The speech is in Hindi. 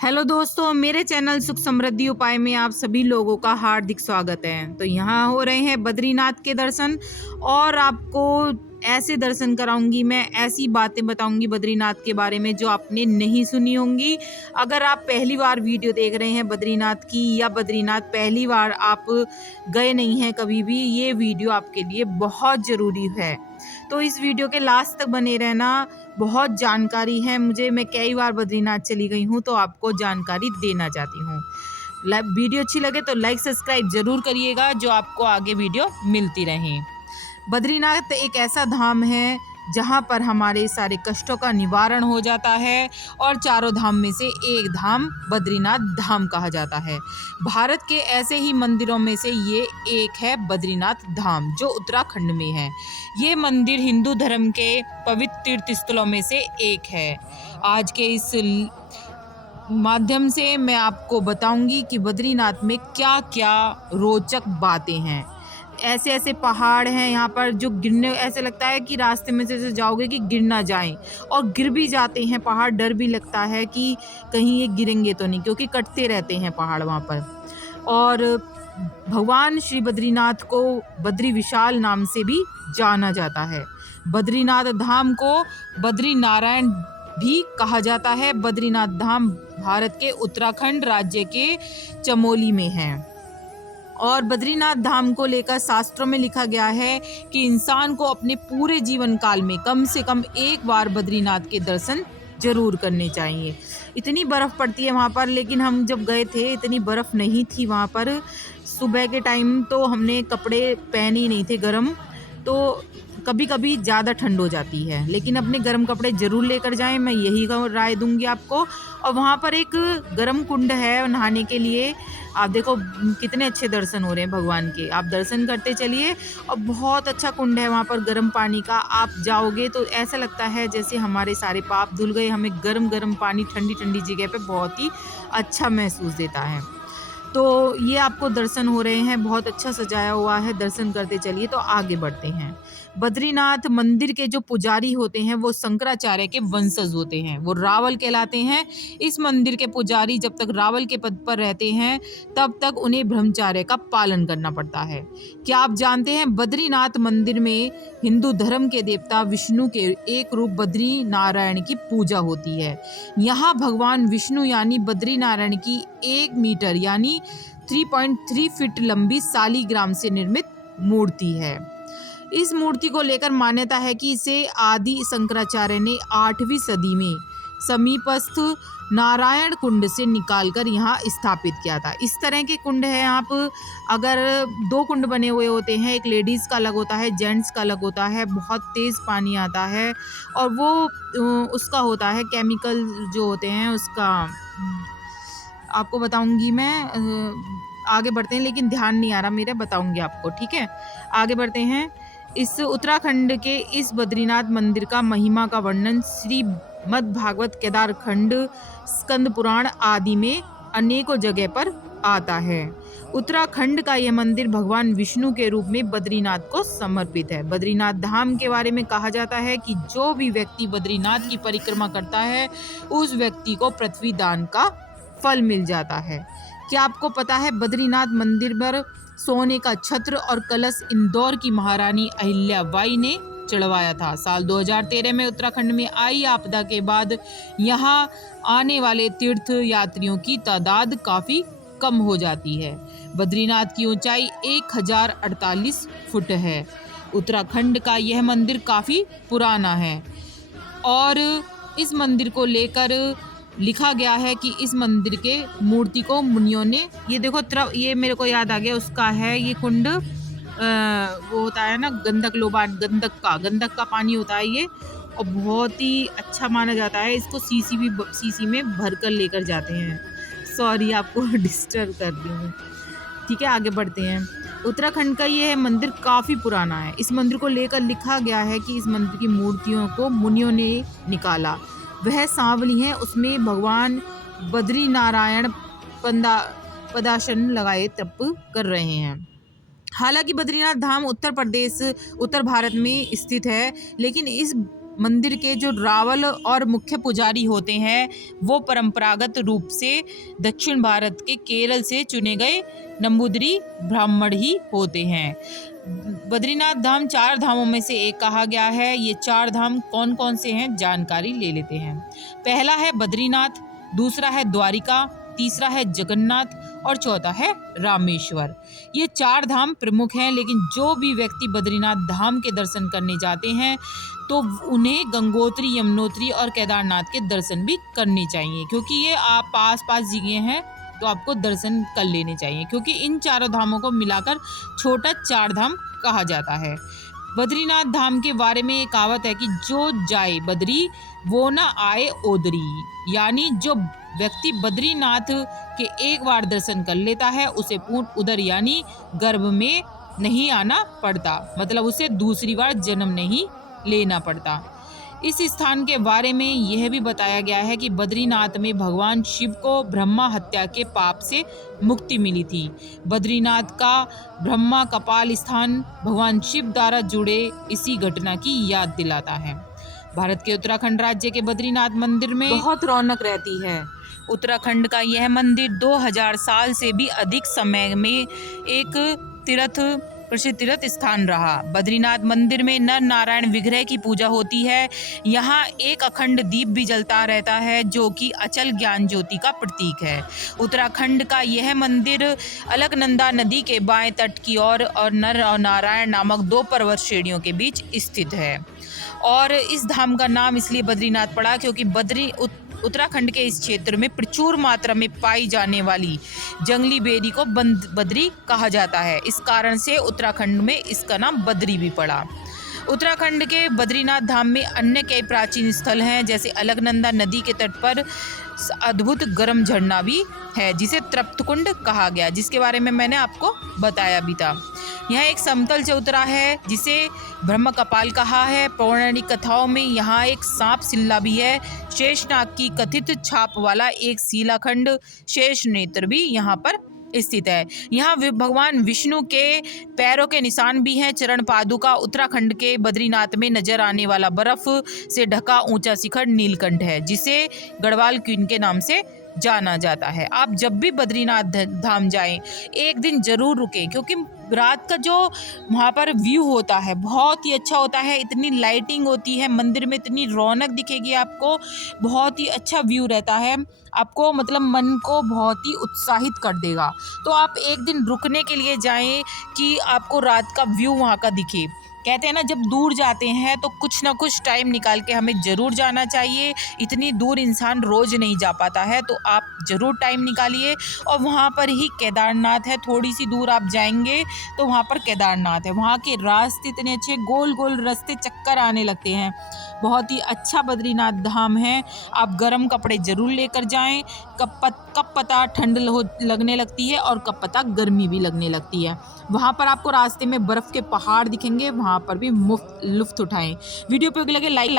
हेलो दोस्तों, मेरे चैनल सुख समृद्धि उपाय में आप सभी लोगों का हार्दिक स्वागत है। तो यहाँ हो रहे हैं बद्रीनाथ के दर्शन और आपको ऐसे दर्शन कराऊंगी, मैं ऐसी बातें बताऊंगी बद्रीनाथ के बारे में जो आपने नहीं सुनी होंगी। अगर आप पहली बार वीडियो देख रहे हैं बद्रीनाथ की या बद्रीनाथ पहली बार आप गए नहीं हैं कभी भी, ये वीडियो आपके लिए बहुत ज़रूरी है। तो इस वीडियो के लास्ट तक बने रहना। बहुत जानकारी है मुझे, मैं कई बार बद्रीनाथ चली गई हूँ तो आपको जानकारी देना चाहती हूँ। वीडियो अच्छी लगे तो लाइक सब्सक्राइब जरूर करिएगा, जो आपको आगे वीडियो मिलती रहे। बद्रीनाथ एक ऐसा धाम है जहाँ पर हमारे सारे कष्टों का निवारण हो जाता है और चारों धाम में से एक धाम बद्रीनाथ धाम कहा जाता है। भारत के ऐसे ही मंदिरों में से ये एक है बद्रीनाथ धाम, जो उत्तराखंड में है। ये मंदिर हिंदू धर्म के पवित्र तीर्थ स्थलों में से एक है। आज के इस माध्यम से मैं आपको बताऊंगी कि बद्रीनाथ में क्या क्या रोचक बातें हैं। ऐसे ऐसे पहाड़ हैं यहाँ पर जो गिरने, ऐसे लगता है कि रास्ते में से जाओगे कि गिर ना जाएं, और गिर भी जाते हैं पहाड़। डर भी लगता है कि कहीं ये गिरेंगे तो नहीं, क्योंकि कटते रहते हैं पहाड़ वहाँ पर। और भगवान श्री बद्रीनाथ को बद्री विशाल नाम से भी जाना जाता है। बद्रीनाथ धाम को बद्री नारायण भी कहा जाता है। बद्रीनाथ धाम भारत के उत्तराखंड राज्य के चमोली में है। और बद्रीनाथ धाम को लेकर शास्त्रों में लिखा गया है कि इंसान को अपने पूरे जीवन काल में कम से कम एक बार बद्रीनाथ के दर्शन जरूर करने चाहिए। इतनी बर्फ़ पड़ती है वहाँ पर, लेकिन हम जब गए थे इतनी बर्फ़ नहीं थी वहाँ पर। सुबह के टाइम तो हमने कपड़े पहने ही नहीं थे गर्म, तो कभी कभी ज़्यादा ठंड हो जाती है, लेकिन अपने गर्म कपड़े ज़रूर लेकर जाएं, मैं यही राय दूंगी आपको। और वहाँ पर एक गर्म कुंड है नहाने के लिए। आप देखो कितने अच्छे दर्शन हो रहे हैं भगवान के, आप दर्शन करते चलिए। और बहुत अच्छा कुंड है वहाँ पर गर्म पानी का। आप जाओगे तो ऐसा लगता है जैसे हमारे सारे पाप धुल गए। हमें गर्म गर्म पानी ठंडी ठंडी जगह पे बहुत ही अच्छा महसूस देता है। तो ये आपको दर्शन हो रहे हैं, बहुत अच्छा सजाया हुआ है, दर्शन करते चलिए। तो आगे बढ़ते हैं। बद्रीनाथ मंदिर के जो पुजारी होते हैं वो शंकराचार्य के वंशज होते हैं, वो रावल कहलाते हैं। इस मंदिर के पुजारी जब तक रावल के पद पर रहते हैं तब तक उन्हें ब्रह्मचार्य का पालन करना पड़ता है। क्या आप जानते हैं बद्रीनाथ मंदिर में हिंदू धर्म के देवता विष्णु के एक रूप बद्री नारायण की पूजा होती है। यहाँ भगवान विष्णु यानी बद्री नारायण की 1 मीटर यानी 3.3 फीट लंबी शालिग्राम से निर्मित मूर्ति है। इस मूर्ति को लेकर मान्यता है कि इसे आदि शंकराचार्य ने 8वीं सदी में समीपस्थ नारायण कुंड से निकालकर यहाँ स्थापित किया था। इस तरह के कुंड है, आप अगर 2 कुंड बने हुए होते हैं, एक लेडीज़ का अलग होता है, जेंट्स का अलग होता है। बहुत तेज़ पानी आता है और वो उसका होता है केमिकल जो होते हैं उसका, आपको बताऊंगी मैं। आगे बढ़ते हैं, लेकिन ध्यान नहीं आ रहा मेरे, बताऊंगी आपको, ठीक है। आगे बढ़ते हैं। इस उत्तराखंड के इस बद्रीनाथ मंदिर का महिमा का वर्णन श्रीमद् भागवत केदार खंड स्कंद पुराण आदि में अनेकों जगह पर आता है। उत्तराखंड का यह मंदिर भगवान विष्णु के रूप में बद्रीनाथ को समर्पित है। बद्रीनाथ धाम के बारे में कहा जाता है कि जो भी व्यक्ति बद्रीनाथ की परिक्रमा करता है उस व्यक्ति को पृथ्वी दान का फल मिल जाता है। क्या आपको पता है बद्रीनाथ मंदिर पर सोने का छत्र और कलश इंदौर की महारानी अहिल्याबाई ने चढ़वाया था। साल 2013 में उत्तराखंड में आई आपदा के बाद यहाँ आने वाले तीर्थ यात्रियों की तादाद काफ़ी कम हो जाती है। बद्रीनाथ की ऊंचाई 1048 फुट है। उत्तराखंड का यह मंदिर काफ़ी पुराना है और इस मंदिर को लेकर लिखा गया है कि इस मंदिर के मूर्ति को मुनियों ने, ये देखो ये मेरे को याद आ गया उसका है, ये कुंड वो होता है ना गंधक लोबान, गंधक का पानी होता है ये, और बहुत ही अच्छा माना जाता है। इसको सीसी में भर कर लेकर जाते हैं। सॉरी आपको डिस्टर्ब कर दी हूँ, ठीक है। आगे बढ़ते हैं। उत्तराखंड का यह मंदिर काफ़ी पुराना है। इस मंदिर को लेकर लिखा गया है कि इस मंदिर की मूर्तियों को मुनियों ने निकाला। वह सांवली है, उसमें भगवान बद्री नारायण पदासन लगाए तप कर रहे हैं। हालांकि बद्रीनाथ धाम उत्तर भारत में स्थित है, लेकिन इस मंदिर के जो रावल और मुख्य पुजारी होते हैं वो परंपरागत रूप से दक्षिण भारत के केरल से चुने गए नंबूदरी ब्राह्मण ही होते हैं। बद्रीनाथ धाम 4 धामों में से एक कहा गया है। ये 4 धाम कौन कौन से हैं, जानकारी ले लेते हैं। पहला है बद्रीनाथ, दूसरा है द्वारिका, तीसरा है जगन्नाथ और चौथा है रामेश्वर। ये 4 धाम प्रमुख हैं, लेकिन जो भी व्यक्ति बद्रीनाथ धाम के दर्शन करने जाते हैं तो उन्हें गंगोत्री, यमुनोत्री और केदारनाथ के दर्शन भी करने चाहिए, क्योंकि ये आप पास जगह हैं तो आपको दर्शन कर लेने चाहिए, क्योंकि इन 4 धामों को मिलाकर छोटा 4 धाम कहा जाता है। बद्रीनाथ धाम के बारे में एक कहावत है कि जो जाए बद्री वो ना आए ओदरी, यानी जो व्यक्ति बद्रीनाथ के एक बार दर्शन कर लेता है उसे पूर्ण उदर यानी गर्भ में नहीं आना पड़ता, मतलब उसे दूसरी बार जन्म नहीं लेना पड़ता। इस स्थान के बारे में यह भी बताया गया है कि बद्रीनाथ में भगवान शिव को ब्रह्मा हत्या के पाप से मुक्ति मिली थी। बद्रीनाथ का ब्रह्मा कपाल स्थान भगवान शिव द्वारा जुड़े इसी घटना की याद दिलाता है। भारत के उत्तराखंड राज्य के बद्रीनाथ मंदिर में बहुत रौनक रहती है। उत्तराखंड का यह मंदिर 2000 साल से भी अधिक समय में एक प्रसिद्ध तीर्थ स्थान रहा। बद्रीनाथ मंदिर में नर नारायण विग्रह की पूजा होती है। यहाँ एक अखंड दीप भी जलता रहता है जो कि अचल ज्ञान ज्योति का प्रतीक है। उत्तराखंड का यह मंदिर अलकनंदा नदी के बाएं तट की ओर और नर और नारायण नामक 2 पर्वत श्रेणियों के बीच स्थित है। और इस धाम का नाम इसलिए बद्रीनाथ पड़ा क्योंकि उत्तराखंड के इस क्षेत्र में प्रचुर मात्रा में पाई जाने वाली जंगली बेरी को बद्री कहा जाता है। इस कारण से उत्तराखंड में इसका नाम बद्री भी पड़ा। उत्तराखंड के बद्रीनाथ धाम में अन्य कई प्राचीन स्थल हैं, जैसे अलकनंदा नदी के तट पर अद्भुत गर्म झरना भी है जिसे तृप्त कुंड कहा गया, जिसके बारे में मैंने आपको बताया भी था। यह एक समतल चौतरा है जिसे ब्रह्म कपाल कहा है। पौराणिक कथाओं में यहाँ एक सांप सिल्ला भी है। शेषनाग की कथित छाप वाला एक शिलाखंड शेष नेत्र भी यहाँ पर स्थित है। यहाँ भगवान विष्णु के पैरों के निशान भी हैं। चरण पादुका उत्तराखंड के बद्रीनाथ में नजर आने वाला बर्फ से ढका ऊंचा शिखर नीलकंठ है, जिसे गढ़वाल क्वीन के नाम से जाना जाता है। आप जब भी बद्रीनाथ धाम जाएं एक दिन जरूर रुकें, क्योंकि रात का जो वहाँ पर व्यू होता है बहुत ही अच्छा होता है। इतनी लाइटिंग होती है मंदिर में, इतनी रौनक दिखेगी आपको, बहुत ही अच्छा व्यू रहता है। आपको मतलब मन को बहुत ही उत्साहित कर देगा। तो आप एक दिन रुकने के लिए जाएं कि आपको रात का व्यू वहाँ का दिखे। कहते हैं ना, जब दूर जाते हैं तो कुछ ना कुछ टाइम निकाल के हमें ज़रूर जाना चाहिए। इतनी दूर इंसान रोज़ नहीं जा पाता है, तो आप ज़रूर टाइम निकालिए। और वहाँ पर ही केदारनाथ है, थोड़ी सी दूर आप जाएंगे तो वहाँ पर केदारनाथ है। वहाँ के रास्ते इतने अच्छे, गोल गोल रास्ते, चक्कर आने लगते हैं। बहुत ही अच्छा बद्रीनाथ धाम है। आप गर्म कपड़े ज़रूर लेकर जाएं। कब पता ठंड लगने लगती है और कब पता गर्मी भी लगने लगती है। वहाँ पर आपको रास्ते में बर्फ़ के पहाड़ दिखेंगे, वहाँ पर भी मुफ्त लुत्फ़ उठाएं। वीडियो पे लगे लाइक